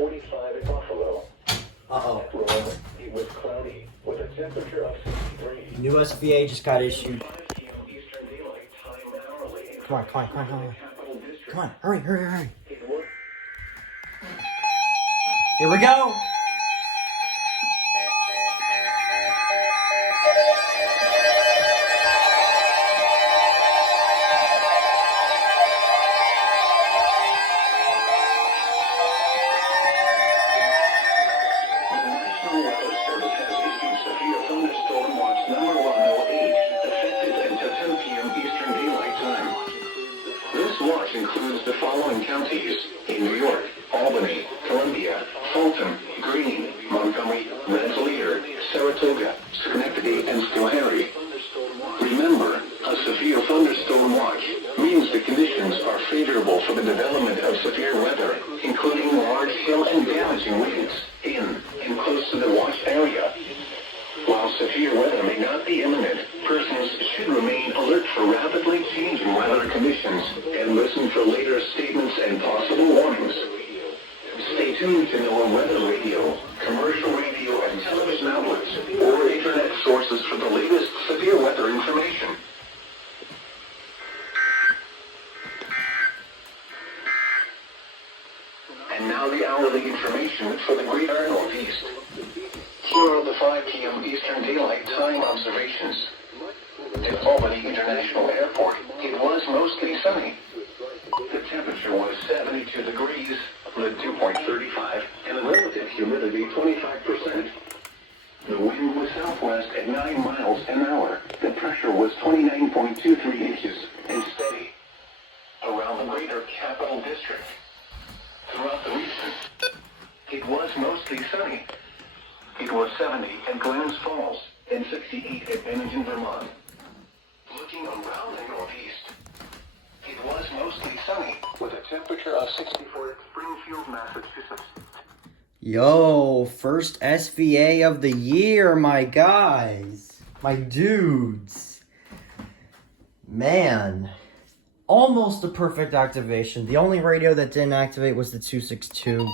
45 in Buffalo. Uh-oh. At Rome, it was cloudy with a temperature of 63. New SVA just got issued. 5 p.m. Eastern Daylight Time hourly. Come on, come on, come on, come on. Capital District. Come on, hurry, hurry, hurry. It was Here we go. includes the following counties in New York: Albany, Columbia, Fulton, Greene, Montgomery, Rensselaer, Saratoga, Schenectady, and Schoharie. Remember, a severe thunderstorm watch means the conditions are favorable for the development of severe weather, including large hail and damaging winds in and close to the watch area. While severe weather may not be imminent, persons should remain alert for rapidly changing weather conditions and listen for later statements and possible warnings. Stay tuned to NOAA weather radio, commercial radio and television outlets, or internet sources for the latest severe weather information. And now the hourly information for the Greater Northeast. Here are the 5 p.m. Eastern Daylight Time observations. At Albany International Airport, it was mostly sunny. The temperature was 72 degrees, with 2.35, and the relative humidity 25%. The wind was southwest at 9 miles an hour. The pressure was 29.23 inches and steady. Around the Greater Capital District. Throughout the region, it was mostly sunny. It was 70 at Glens Falls and 68 at Bennington, Vermont. Looking around the Northeast, it was mostly sunny with a temperature of 64 at Springfield, Massachusetts. Yo, first SVA of the year, my guys. My dudes. Man. Almost a perfect activation. The only radio that didn't activate was the 262.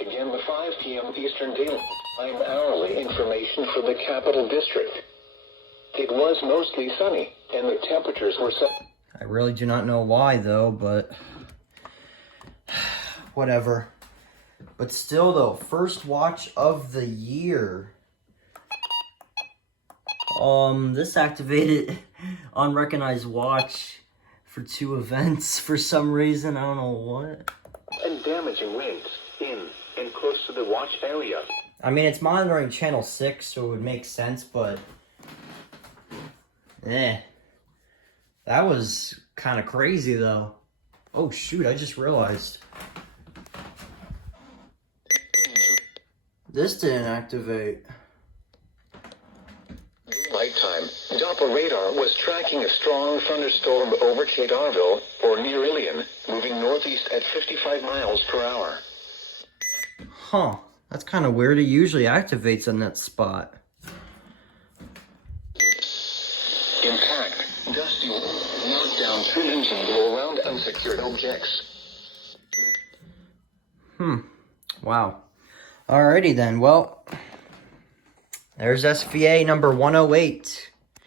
Again, the 5 p.m. Eastern Daylight Time hourly information for the Capital District. It was mostly sunny, and the temperatures were set. I really do not know why, though, but whatever. But still, though, first watch of the year. This activated unrecognized watch for 2 events for some reason. I don't know what. And damaging winds in and close to the watch area. I mean, it's monitoring channel 6, so it would make sense, but that was kind of crazy, though. Oh, shoot, I just realized. This didn't activate. Nighttime, Doppler radar was tracking a strong thunderstorm over Cedarville, or near Ilion, moving northeast at 55 miles per hour. Huh, that's kind of weird. It usually activates on that spot. Impact, dusty, knock down trees and go around unsecured objects. Wow. Alrighty then, well, there's SVA number 108.